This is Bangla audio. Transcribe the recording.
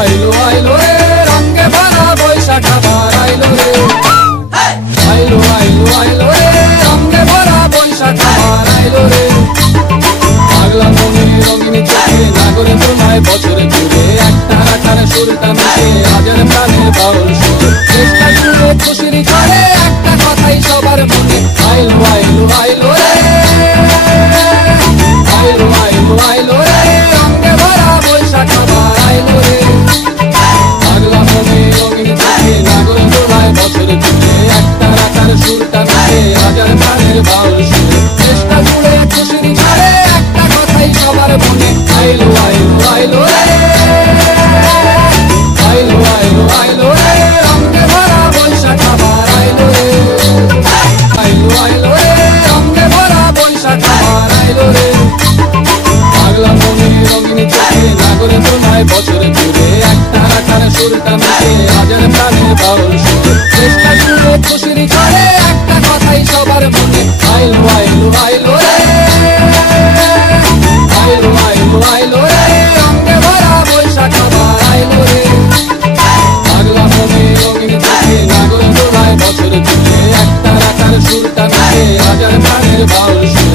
আইলো আইলো রে রঙে ভরা বৈশাখ আবার আইলো রে। আইলো আইলো আইলো রে রঙে ভরা বৈশাখ আবার আইলো রে। পাগলা মনে রঙিন চোখে নাগরে তোমায় বছরে ঘুরে একটা রাখার সুরটা মিশে হাজার প্রাণের বাউল সুরে। চেষ্টা জুড়ে খুশির ঝড়ে একটা কথাই সবার মনে আইলো আইলো আইলো রে। আইলো আইলো আইলো রে রঙে ভরা বৈশাখ আবার আইলো রে। পাগলা মনে রঙিন চোখে নাগরে তোমায় বছরে ঘুরে একটা রাখার সুরটা মিশে হাজার প্রাণের বাউল সুরে। চেষ্টা জুড়ে খুশির ঝড়ে একটা কথাই সবার মনে আইলো আইলো আইলো রে। আইলো আইলো আইলো রে রঙে ভরা বৈশাখ আবার আইলো রে। আইলো আইলো রে রঙে ভরা বৈশাখ আবার আইলো রে। পাগলা মনে রঙিন চোখে নাগরে তোমায় বছরে ঘুরে একটা রাখার সুরটা মিশে হাজার প্রাণের বাউল সুরে। চেষ্টা জুড়ে খুশির ঝড়ে একটা কথাই সবার মনে আইলো আইলো আইলো রে। আইলো আইলো আইলো রে রঙে ভরা বৈশাখ আবার আইলো রে। পাগলা মনে রঙিন চোখে নাগরে তোমায় বছরে ঘুরে একটা রাখার সুরটা মিশে হাজার প্রাণের বাউল সুরে।